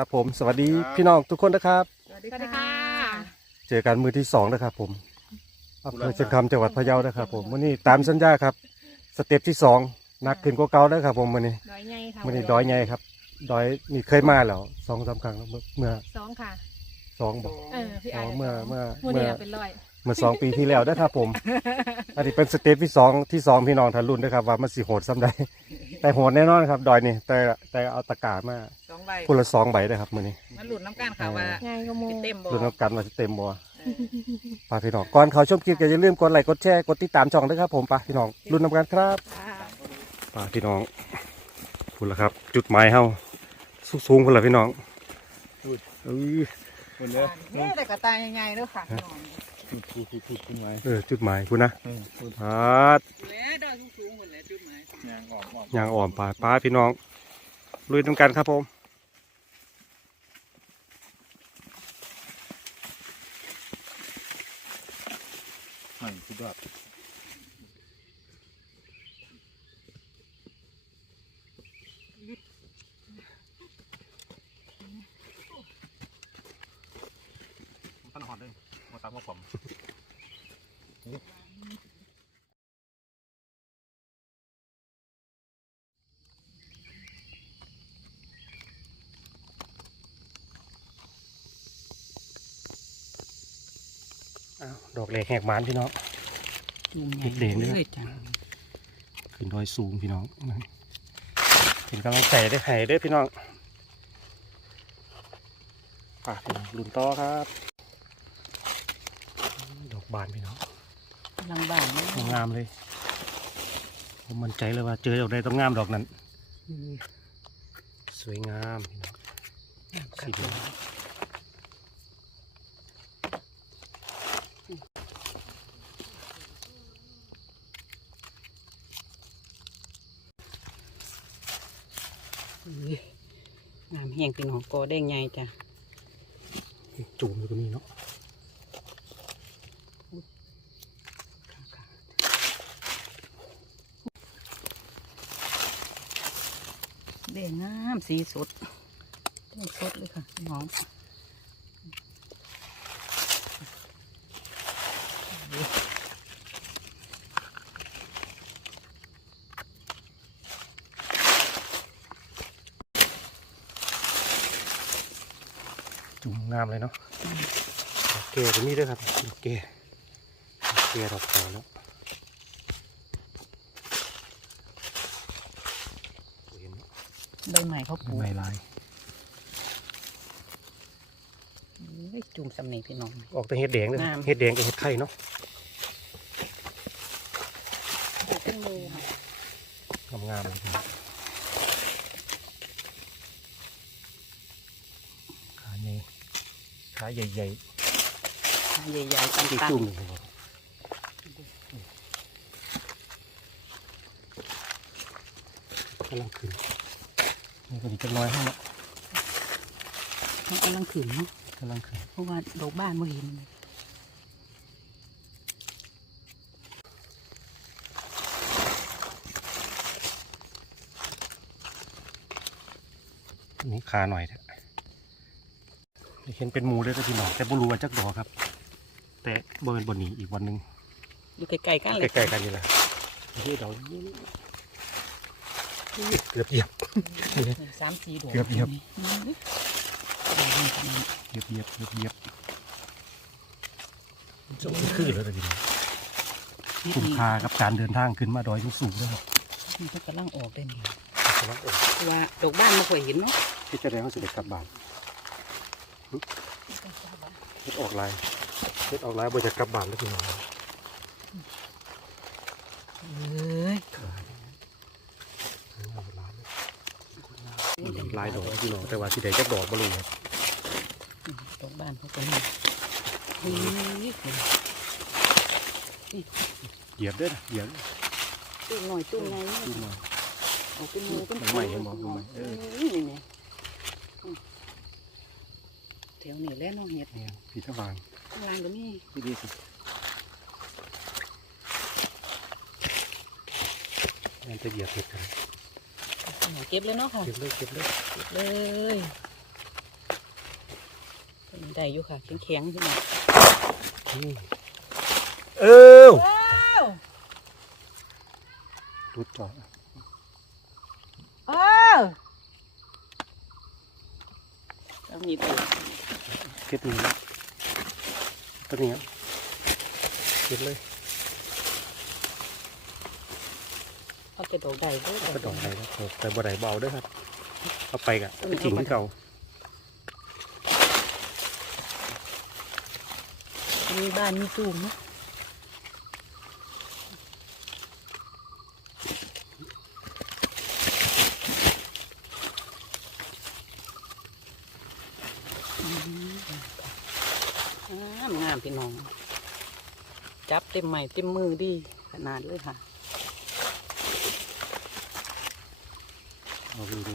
ครับผมสวัสดีพี่น้องทุกคนนะครับ สวัสดีค่ะเจอกันมือที่สองนะครับผมอำเภอเชียงคำจังหวัดพะเยานะครับ ผมวันนี้ตามสัญญาครับ สเต็ปที่สองหนักขึ้นกว่าเก่าแล้วครับ ผมวันนี้ดอยใหญ่ค่ะวันนี้ดอยใหญ่ครับดอยนี่เคยมาแล้วสองสามครั้งแล้วเมื่อเมื่อสองค่ะสองบอกเออพี่อ๋ไอ้อเมื่อเมื่อมือเมื่นี้ออะเป็นร้อยเมื่อสองปีที่แล้วนะครับผม อันนี้เป็นสเต็ปที่สองที่สองพี่น้องทันรุ่นนะครับว่ามันสิโหดซ้ำใด แต่โหดแน่นอนครับ ดอยนี่ แต่แต่เอาตะกร้ามาสองใบคนละสองใบนะครับมือนี้มันหลุดน้ำกันค่ะว่าง่ายก็มูสิเต็มบ่รุ่นน้ำกันมาจะเต็มบัวเออปาพี่น้องก่อนเขาชมคลิปก็อย่าลืมกดไลค์กดแชร์กดติดตามช่องด้วยครับผมปาพี่น้องรุ่นน้ำกันครับค่ะปาพี่น้องพูดละครับ จุดหมายเฮาสูงๆคนละพี่น้องเออคนเลยนี่แต่กระตายใหญ่ๆเด้อค่ะพี่น้องพูดพูดพูดพูดขึ้นไว้เออจุดหมายคุณนะเออพูดปาดแหม่ดอกสูงๆหมดเลยจุดหมาย ยางออกออกยางอ่อมปาดปาพี่น้อง ลุยน้ำกันครับผมใหม่สุดยอดท่านหอดเลยมาตามกับผม ดอกเหล็กแหกหมานพี่น้องจุ่มเห็ดเด่นเด้อเลยจ้ะขึ้นดอยสูงพี่น้องเป็นกำลังใจได้อให้เด้อพี่น้องปาพี่น้องลุนต่อครับ ดอกบานพี่น้องกำลังบ้านเนาะงามเลยผมมั่นใจเลยว่าเจอดอกใดต้องงามดอกนั้นอืมสวยงามพี่น้องสีเหลือง อุ้ยงาม แห้งเป็นของกอแดงใหญ่จ้ะจูมอยู่ตรงนี้เนาะแดงงามสีสดแดงสดเลยค่ะพี่น้อง จูมงามเลยเนาะดอกเกตรงนี้ด้วยครับดอกเกดอกเกดอกขาวแล้วเห็นเนาะใบใหม่เขาปลูกใบลายอุ้ยจุ่มสำเนีพี่น้องออกแต่เห็ดแดงเลยงามเห็ดแดงกับเห็ดไข่เนาะปลูกเป็นหมูค่ะงามงามๆเลยขาใหญ่ขา ใหญ่ใหญ่ใหญ่ๆตันที่ๆจุ่มหนึ่งครับกำลังขึ้นนี่ก็ดีจังน้อยให้เนาะมันกำลังขึ้นเนาะกำลังขึ้นเพราะว่าดอกบ้านไม่เห็นนี่ขาหน่อยเถอะ เห็นเป็นหมูด้วยก็พี่น้องแต่บ่รู้ว่าจักดอกครับ แต่บ่เป็นบนนี้อีกวันหนึ่งอยู่ใกล้ๆกันเลยใกล้ๆกันนี่แหละนี่ดอกนี้เกือบเหยียบสามสี่ดอกเกือบเหยียบอืมเหยียบเหยียบเหยียบเหยียบจงขึ้นแล้วนะพี่น้องนี่คุ้มค่ากับการเดินทางขึ้นมาดอยสูงๆนะครับนี่ก็กำลังออกได้นี่กำลังออกเพราะว่าดอกบ้านไม่เคยเห็นเนาะที่จะได้เขาสิเด็กกลับบ้าน เฮ็ดออกลายเฮ็ดออกลายบ่จะกลับบ้านแล้วพี่น้องเอ้ยลายดอกพี่น้องแต่ว่าสิได้จักดอกบ่รู้ครับตกบ้านเขาก็มีเฮ้ยเหยียบเด้อนะเหยียบตุ้มหน่อยตุ้มไงดูมาเอาเป็นมือเป็นใหม่เห็นบ่ใหม่เออนี่นี่ แถวนี้แหล้วน้องเห็ดเนี่ยพี่ตะวางข้างล่างก็มีพี่ดีสิมันจะเหยียบเห็ดกันเก็บเลยเนาะค่ะเก็บเลยเก็บเลยเก็บเลยได้อยู่ค่ะแข็งๆขึ้นมาเออว้าวรุดจอดเออเอามีตัว เก็บนี้ตัวนี้ครับเก็บเลยเอาไปดอกใดด้วยกระดองไหนนะแต่บ่ได้เบเอาเด้อครับเอาไปกะไปทิ้งที่เก่ามีบ้านมีตู้มนะอืมงามงามพี่น้อง จับเต็มใหม่เต็มมือดีขนาดเลยค่ะเอาดูดิ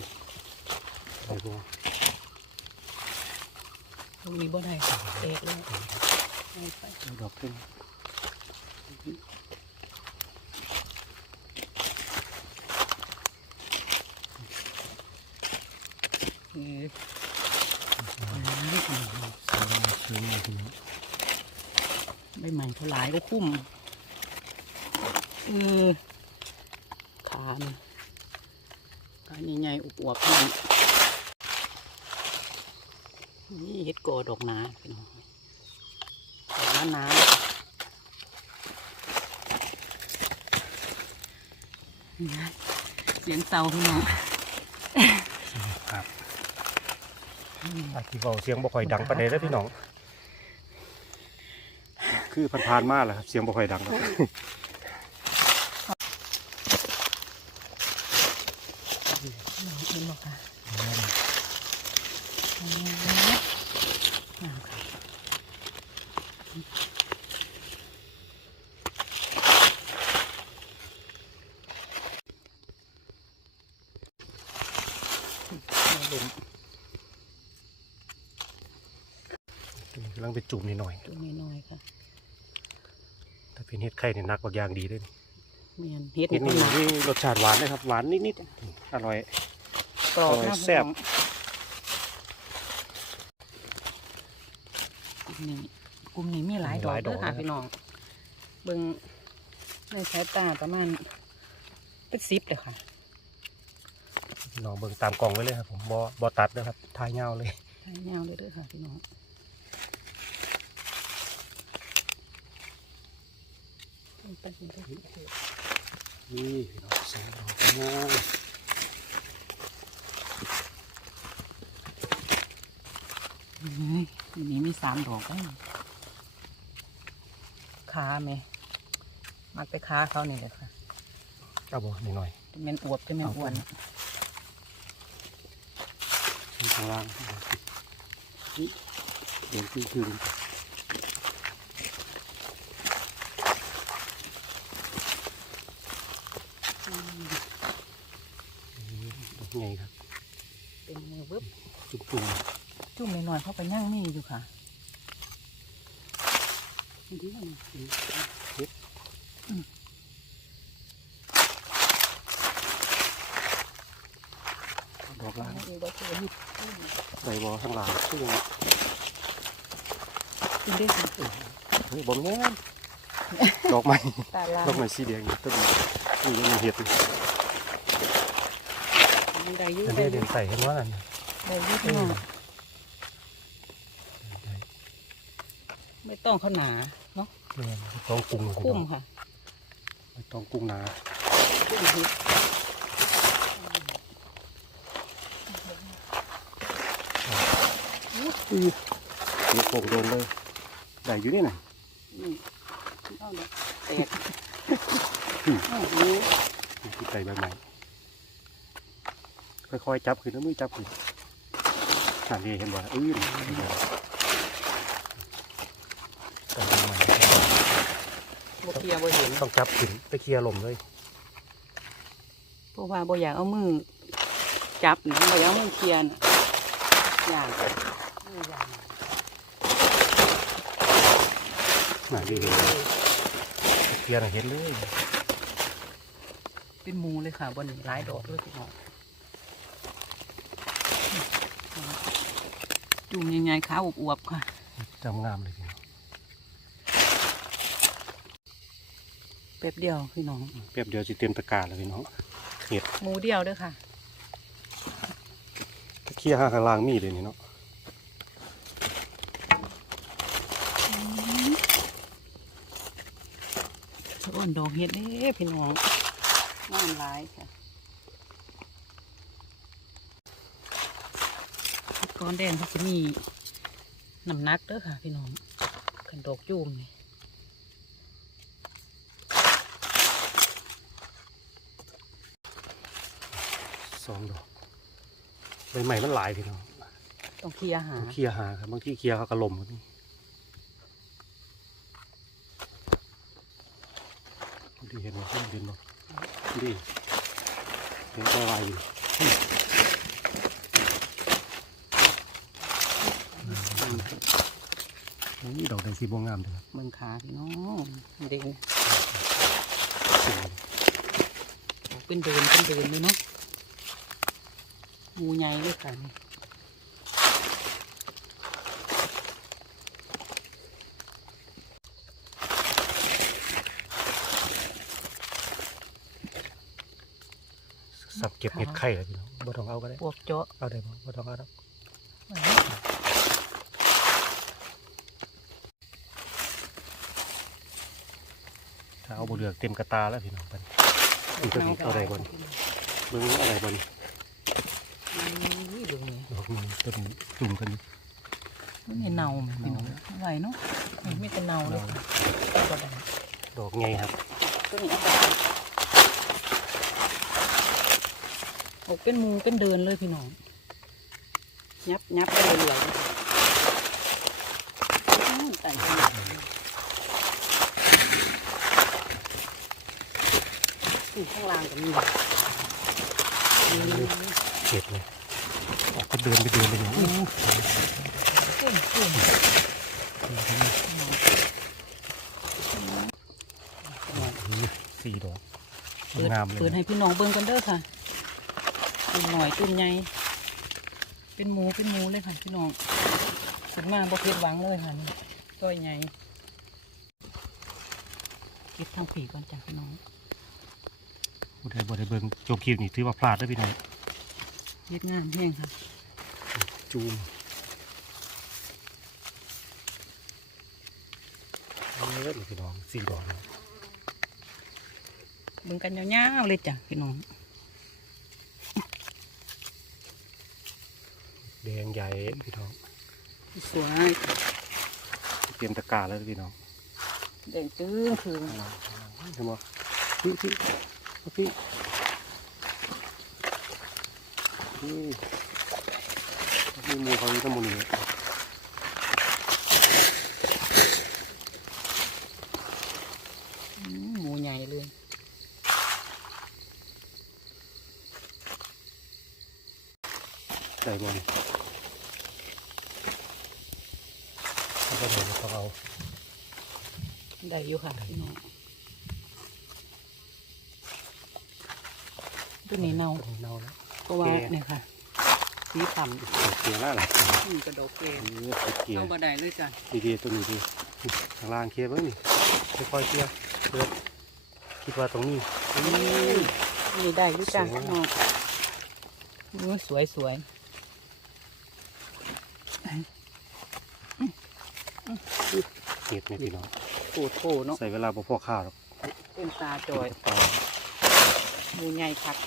ไปบ่ลูกนี้บ่ได้ค่ะเอกเลยเอาไปเอาดอกขึ้นเออสวยงามทีนี้ ใบใหม่เขาหลายก็คุ้มเออขานขาใหญ่ๆอวบๆนี่นี่เห็ดกอดอกนาพี่น้องดอกนานาเสียงเตาพี่น้องครับอาที่เบาเสียงบ่ค่อยดังปานใดเด้อพี่น้อง คือผ่านๆมาแหละครับ เสียงบ่ค่อยดังครับเห็นบอกค่ะเด่นกำลังไปจุ่มนิดหน่อยตัวน้อยๆค่ะถ้า เป็นเห็ดไข่เนี่ยนักกว่าอย่างดีเลยเมียนเฮ็ดเห็ดนี่นี่ก็หนักนี่รสชาติหวานนะครับ หวานนิดๆอร่อย กรอบโอ้ยนะแซ่บนี่กลุ่มนี้มีหลายดอกเด้อค่ะพี่น้อง เบิ่งในสายตาประมาณเป็นสิบเลยค่ะพี่น้องเบิ่งตามกล่องไว้เลยครับผมบ่บ่ตัดนะครับทายยาวเลย ทายยาวเลยเด้อค่ะพี่น้องไปไปไป นี่พี่น้องสองดอกงามเฮ้ยอันนี้มีสามดอกแล้วขาไหมมักไปขาเขานี่เลยค่ะเอาบ่นิดหน่อยจะเป็นอวบจะเป็นอ้วนนี่ข้างล่างนี่เดี๋ยวคือคืนดอกใหญ่ครับ เป็นมื อเวิบจุ่มจุ่มจุ่มหน่อยๆเข้าไปย่างนี่อยู่ค่ะดีกว่านี่ดอกล่างเอาไว้เจอหิบใส่บอข้างหลังซึ่งกินได้ค่ะเฮ้ยบอมแง่ดอกไม้ตาลาดอกไม้สีแดงนี่ต้นนี้นี่ยังมีเห็ดอยู่ได้อยุ่อันได้นี้อเดิยุ่นใส่ให้ว่านั่นได้อยุ่พี่น้องไม่ต้องเขาหนาเนาะเนี่ยต้องปรุงคุ้มค่ะไม่ต้องปรุงหนาคุ้มหิบอือนี่โป่งโดนเลยได้อยู่นี่น่ะนี่เอาเด็กแตกเอาดูที่ใส่ใบใหม่ค่อยๆจับขึ้นแล้วมือจับขึ้น อันนี้เห็นบ่อื้อใส่ใบใหม่บ่เคลียร์บ่เห็นต้องจับขึ้นไปเคลียร์ลมเลยเพราะว่าบ่อยากเอามือจับนะบ่อยากเอามือเคลียร์นะอย่างมืออย่างน่ะดีเห็นเคลียร์น่ะเห็นเลย เป็นหมูเลยค่ะบนหลายดอกเลยพี่น้อง จุ่มยังไงขาวอวบๆค่ะจำงามเลยพี่น้องแป๊บเดียวพี่น้องเปรียบเดียวจะเต็มตะกร้าแล้วพี่น้องหมูเดียวเด้อค่ะถ้าเคลียร์ห้าข้างล่างมีเลยนี่เนาะอ้วนดอกเห็ดเด้พี่น้องงามหลายค่ะ ก้อนแดงเขาจะมีน้ำหนักเด้อค่ะ พี่น้องขันดอกจูมนี่สองดอกใบใหม่มันหลายพี่น้องต้องเคลียร์หาเคลียร์หาครับบางทีเคลียร์เขากระลมครับนี่ดีเห็นไหมเห็นไหมดีเห็นอะไรอยู่นี่ ดอกแดงสีบวงงามเลยครับเมืองขาพี่น้องเด้งเป็นเดินเป็นเดินเลยเนาะหมูใหญ่เลยค่ะนี่สับเก็บเห็ดไข่เลยพี่น้องบ่ต้องเอาก็ได้ พวกเจาะเอาได้บ่บ่ต้องเอาดอกถ้าเอา บ่เหลือกเต็มกระตาแล้วพี่น้องไปนี่ก็มีเอาได้บ่นี่เบิ่งอะไรบ่นี่อุ้ยดูนี่ดอกนี้ต้นจุ่มกันอยู่มันนี่เน่าไหมพี่น้องไหวเนาะนี่ไม่เป็นเน่าเลยค่ะก็ได้ดอกไงครับตัวนี้เอาไปออกเป็นหมูเป็นเดินเลยพี่น้องยับยับไปเรื่อยๆอื้อแต่งตัวนี่ ข้างล่างก็มีอืมเก็บเลยออกไปเดินไปเดินไปอย่างนี้ขึ้นขึ้นสี่ดอกเปิดงามเลเปิดยให้พี่น้องเบิ่งกันเด้อค่ะจุ่มหน่อยจุ่มใหญ่เป็นหมูเป็นหมูเลยค่ะพี่น้องขึ้นมาบ่ผิดหวังเลยค่ะนี่ต้อยใหญ่เก็บทางผีก่อนจ้ะพี่น้อง บ่ได้บ่ได้เบิ่งจบคลิปนี่ถือว่าพลาดแล้วพี่น้องเฮ็ดงามแห้งค่ะจูมเยอะเลยพี่น้องสี่ดอกนะเบิ่งกันยาวๆเลยจ้ะพี่น้องแดงใหญ่พี่น้องสวยเตรียมตะกร้าแล้วพี่น้องแดงจื้อคือเห็นบ่พี่พี่ พี่พี่นี่มีเขาอยู่ทั้งหมดนี่อืมหมูใหญ่เลยใส่บอลแล้วก็เดี๋ยวเราเอาได้อยู่ค่ะพี่น้อง ตัวนี้เน่าตัวนี้เน่าแล้วเพราะว่าแก่เนี่ยค่ะสีขำเกียร์แล้วเหรอนี่กระดกเกลนี่เกียร์เอาบะได้เลยจ้ะดีดีๆตัวนี้ดีข้างล่างเคลียร์เบ้างนี่ค่อยๆเคลียร์เพื่อคิดว่าตรงนี้นี่ได้ด้วยจ้ะสวยพี่น้องโอ้ยสวยสวยเห็ดเนี่ยพี่น้องโคตรโคเนาะใส่เวลาบ่พอข้าวหรอกเต็มตาจอยตะกร้า หมูใหญ่คัก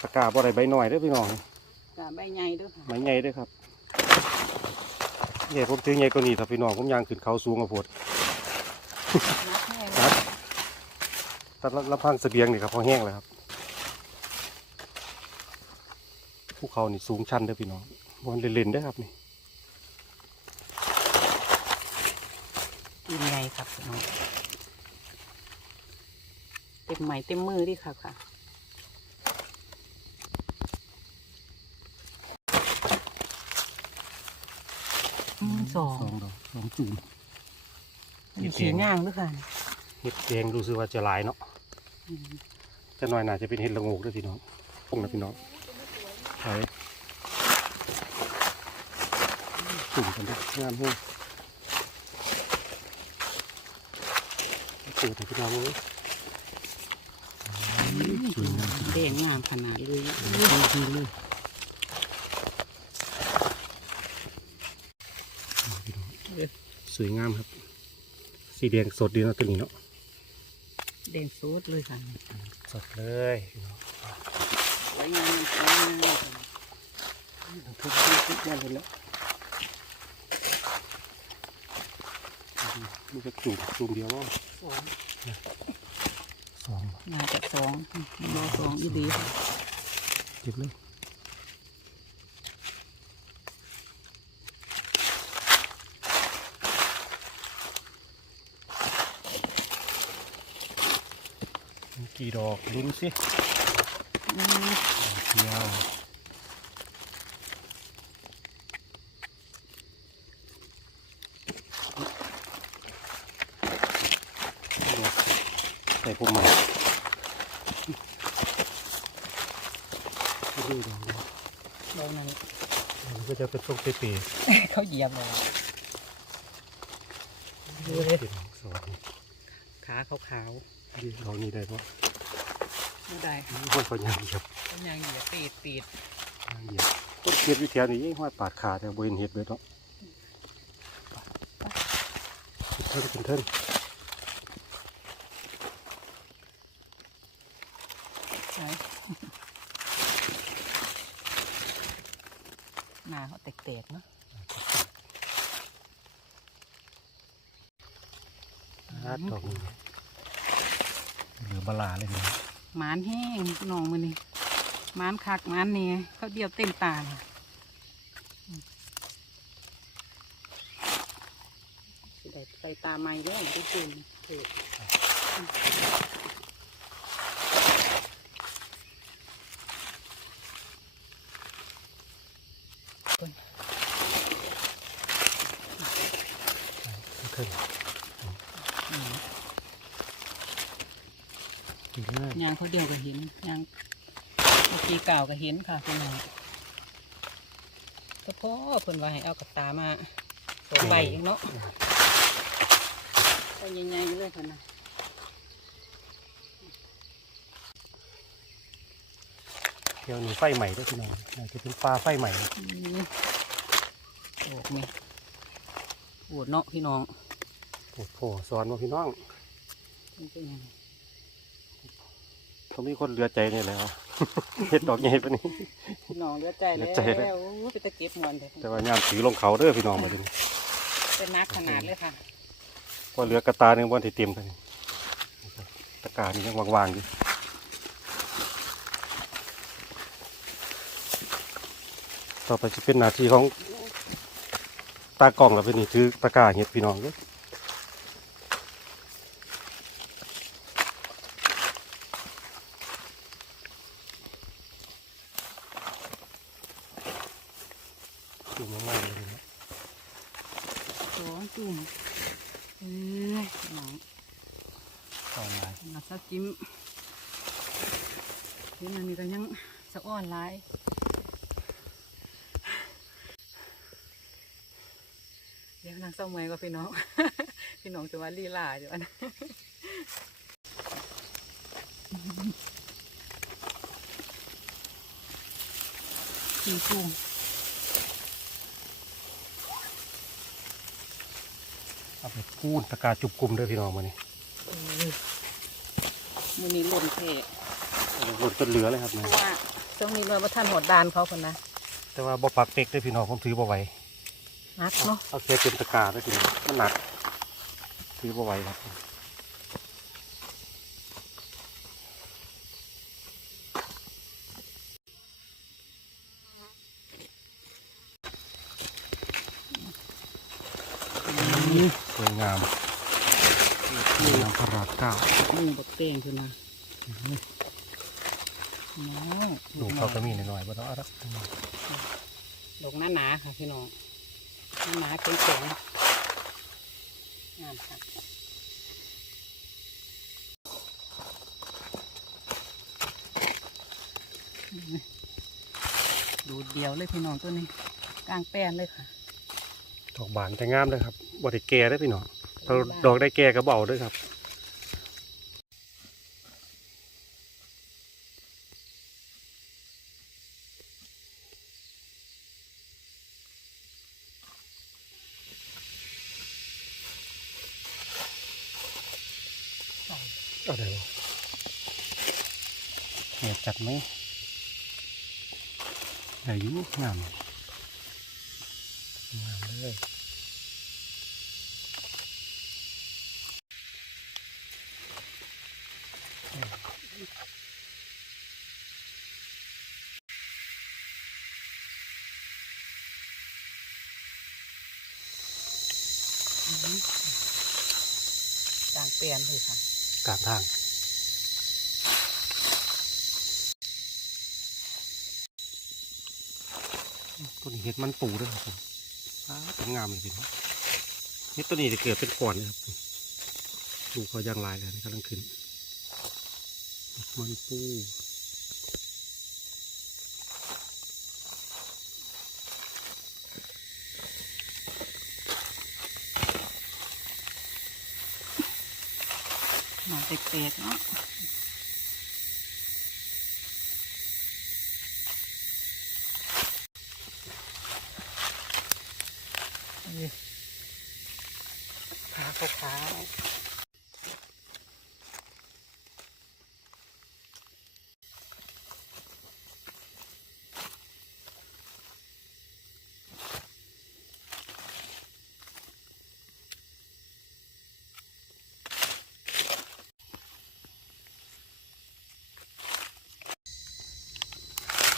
ตะกร้าบ่ได้ใบหน่อยเด้อพี่น้องกาใบใหญ่เด้วยค่ะใบใหญ่เด้อครับใหญ่ผมถือใหญ่กว่านี้ถ้าพี่น้องผมยางขึ้นเขาสูงกว่าโพด นักแห้งครับถ้าลำพังเสบียงนี่ครับพอแห้งเลยครับภูเขานี่สูงชันเด้อพี่น้องบนเล่นๆได้อครับนี่กินใหญ่ครับพี่น้อง เต็มไม้เต็มมือดิค่ะค่ะอืมสองสองดอกสองจุ่มมีสีง่างด้วยค่ะเห็ดแดงรู้สึกว่าจะหลายเนาะอืมจะหน่อยน่าจะเป็นเห็ดละโงูด้วยพี่น้องพงนะพี่น้องไปจุ่มกันด้วยงามแห้งจุ่มให้พี่น้องเลย สวยงามแดงงามขนาดเลยดีเลยสวยงามครับ สีแดงสดดีเนาะตัวนี้เนาะแดงซูดเลยค่ะสดเลยพี่น้องสวยงามสวยงามทุกทุกอย่างเลยแล้วดูจะจุ่มจุ่มเดียวว่า สองสองน่าจะสองโลสองอีดีค่ะเก็บเลยมีกี่ดอกลุ้นสิอืมเดียวใส่พวกใหม่ดูดอกนี้ โลนั้น มันก็ จะเป็นพวกเปเปเขาเหยียบเลยดูเลยสองขาขาวดีดอกนี้ได้ปะๆไม่ได้ห้อยเขายางเหยียบเขายังเหยียบตีดตีดยางเหยียบต้นเทียนวิทยานี่ห้อยปาดขาแต่บริเวณเห็ดเลยเนาะขึ้นเทินขึ้นเทิน ใช่หน้าเขา แตกๆเนาะอาดอกนี้เหลือบลาเลยนะหมานแห้งพี่น้องมือนี่หมานคักหมานเนี่ยเขาเดียวเต็มตาเลยสิได้ใส่ตาใหม่แล้วทุกคนเถิดขึ้น ดีมากยางเขาเดียวก็เห็นยางเมื่อกี้เก่าวก็เห็นค่ะพี่น้องก็พ่อเพิ่นว่าให้เอากับตามาสองใบเองเนาะก็ใหญ่ๆเลยค่ะนะเดี๋ยวนี้ไฟใหม่ด้วยพี่น้องน่าจะเป็นปลาไฟใหม่อืมโอ้แม่โอดเนาะพี่น้องโอ้โหสอนว่าพี่น้องมันเป็นยังไง เขามีคนเหลือใจนี่แหละวะเห็ดดอกใหญ่ปะนี่พี่น้องเหลือใจเหลืแล้อใจแล้ววโอ้ไปตะเก็บมวนเถแต่อะว่ายามถือลงเขาเด้อพี่น้องมาดิเป็นนักขนาดเลยค่ะพอเหลือกระตาหนึ่งวันที่เต็มกันตะกร้านี่ยังวางๆอยู่ต่อไปจะเป็นหน้าที่ของตากล้องแล้วเป็นนี่ถือตะกร้าเห็ดพี่น้องเด้อจุ่มมากๆเลยนะ สองจุ่มเอ้ยพี่น้อง ต่อมา มาซะจิ้มเห็นอันนี้ก็ยังสะอ้อนหลายเดี๋ยวนางเศร้าเมอยก็พี่น้อง พี่น้องจะว่าลีลาอยู่อัน สี่จุ่ม เอาไปพูนตะกร้าจุบกลุ่มเด้อพี่น้องมานี่มือนี้หล่นเทหล่นต้นเหลือเลยครับเพนี่ราะว่าช่วงนี้เราประทานหอดดานเขาคนนะแต่ว่าบ่ปักเป็กเด้อพี่น้องผมถือบ่ไหวอนักเนาะเอาแค่เป็นตะกร้าได้ทีมันหนักถือบ่ไหวครับสวยงามสวยงามพระราชเก้า มือบักเต้งขึ้นมาน้องลูเขาก็มีหน่อยๆบ่ต้องเอาละดอกหน้าหนาค่ะพี่น้องหน้าหนาเป็นแข็งงามค่ะดูเดียวเลยพี่น้องตัวนี้กลางแป้นเลยค่ะดอกบานแต่งามเลยครับบ่ไดแก่ได้พี่น้องถ้าดอกได้แก่ก็เบเอาด้วยครับ เอาได้บ่เหนียจัดไหมอายุงามงามเลย ปลี่ยนเลยค่ะกลางทางต้นเห็ดมันปูด้วยครับผมสวยงามเลยพี่น้องเห็ดต้นนี้จะเกิดเป็นก่อนนะครับดูเขายางลายเลยกำลังขึ้น มันปู หน่อเต็กๆเนาะนี่ขาขาวๆ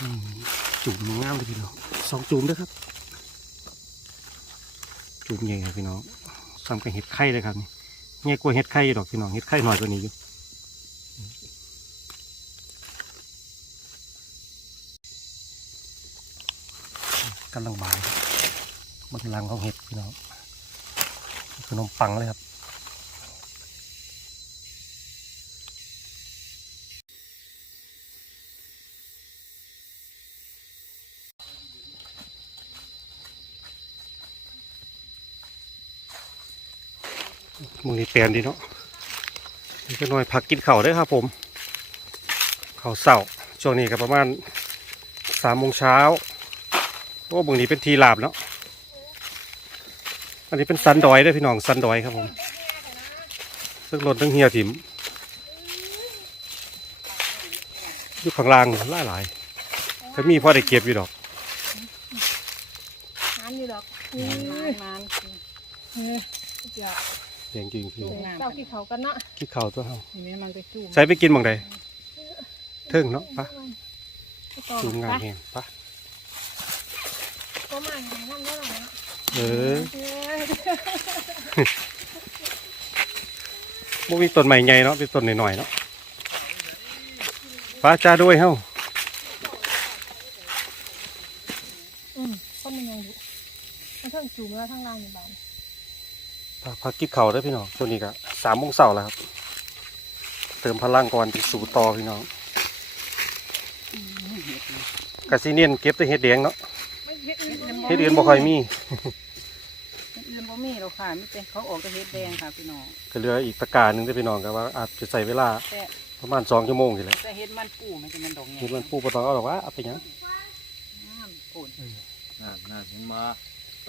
อืมจุ่มงามเลยพี่น้อง สองจุ่มด้วยครับ จุ่มใหญ่ครับพี่น้องซ้ำกับเห็ดไข่เลยครับนี่ใหญ่กว่าเห็ดไข่ดอกพี่น้องเห็ดไข่หน่อยกว่านี้อยู่กำลังบานบนรังของเห็ดพี่น้องขนมปังเลยครับ มือนี้เปลี่ยนดีเนาะนี่ก็หน่อยพักกินเข่าวเด้วยครับผมเข่าวเสาช่วงนี้ก็ประมาณสามโมงเช้าโอ้มือนี้เป็นทีลาบเนาะอันนี้เป็นสันดอยเด้วยพี่น้องสันดอยครับผมซึ่งรถทั้งเฮียถิ่มอยู่ข้างล่างหลายหลายๆถ้ามีพ่อได้เก็บอยู่ดอกทานอยู่ดอกมันมันเฮ้ย เดี๋ยวเสียงจริงคือเจ้าที่เขากันเนาะคิดเข่าวตัวเฮาทีนี้มันไปจุ่มใช้ไปกินบางใดเทิงเนาะปะไปต่อจูงงานไปแหงปะก็มาอย่างนั้นได้หรอเนาะเออเฮ้ยบ่มีต้นใหม่ใหญ่เนาะเป็นต้นหน่อยๆเนาะป้าจ้าด้วยเฮ้าอืมคนมันยังอยู่มันเพิ่งจูงแล้วทั้งล่างอยู่บ้าน พาพักกินเข่าวเด้อพี่น้องช่วงนี้ก็สามโมงเช้าแล้วครับ เติมพลังก่อนไปสู่ต่อพี่น้องกะสิเนียนเก็บแต่เห็ดแดงเนาะไม่เห็นอื่นบ่เห็ดอื่นบ่ค่อยมีอื่นบ่มีหรอกค่ะมีแต่เขาออกแต่เฮ็ดแดงค่ะพี่น้องก็เหลืออีกตะกร้าหนึงเด้อพี่น้องก็ว่าอาจจะใส่เวลาแต่ประมาณ2ชั่วโมงสิแหละแต่เฮ็ดมันปูมันจะเป็นดอกใหญ่เห็ดมันปูบ่ต้องเอาหรอกว่าเอาไปหยังงามปูนน่าน่าถึงมา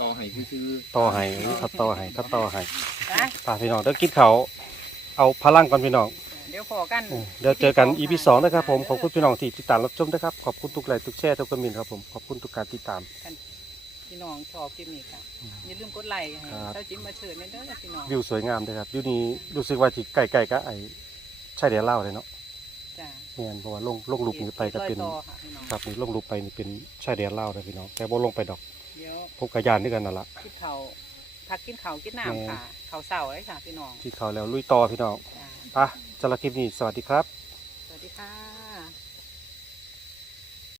ต่อให้ซื้อต่อให้ถ้าต่อให้ถ้าต่อให้จ้ะป้าพี่น้องเด้อกินข้าวเอาพลังก่อนพี่น้องเดี๋ยวพอกันอืมเดี๋ยวเจอกัน EP สองนะครับผมขอบคุณพี่น้องที่ติดตามรับชมนะครับขอบคุณทุกไลค์ทุกแชร์ทุกคอมเมนต์ครับผมขอบคุณทุกการติดตามคลิพี่น้องชอบคลิปนี้ค่ะอย่าลืมกดไลค์ให้ครับเจ้าจิ้มมาเชิญในเด้อพี่น้องวิวสวยงามเลยครับวิวนี้รู้สึกว่าที่ใกล้ๆก็ไอ้ชายแดนลาวเลยเนาะจ้าเนี่ยเพราะว่าลงลงลุกนี้ไปก็เป็นรอยต่อค่ะพี่น้องครับนี่ลงลุกไปนี่เป็นชายแดนลาวเลยพี่น้องแต่บ่ลงไปดอก เดี๋ยวพวกกระยานด้วยกันนั่นละกินข้าวพักกินข้าวกินแม่น้ำค่ะข้าวเสาเลยค่ะพี่น้องที่เขาแล้วลุยต่อพี่น้องจ้า ไปะสำหรับคลิปนี้สวัสดีครับสวัสดีค่ะ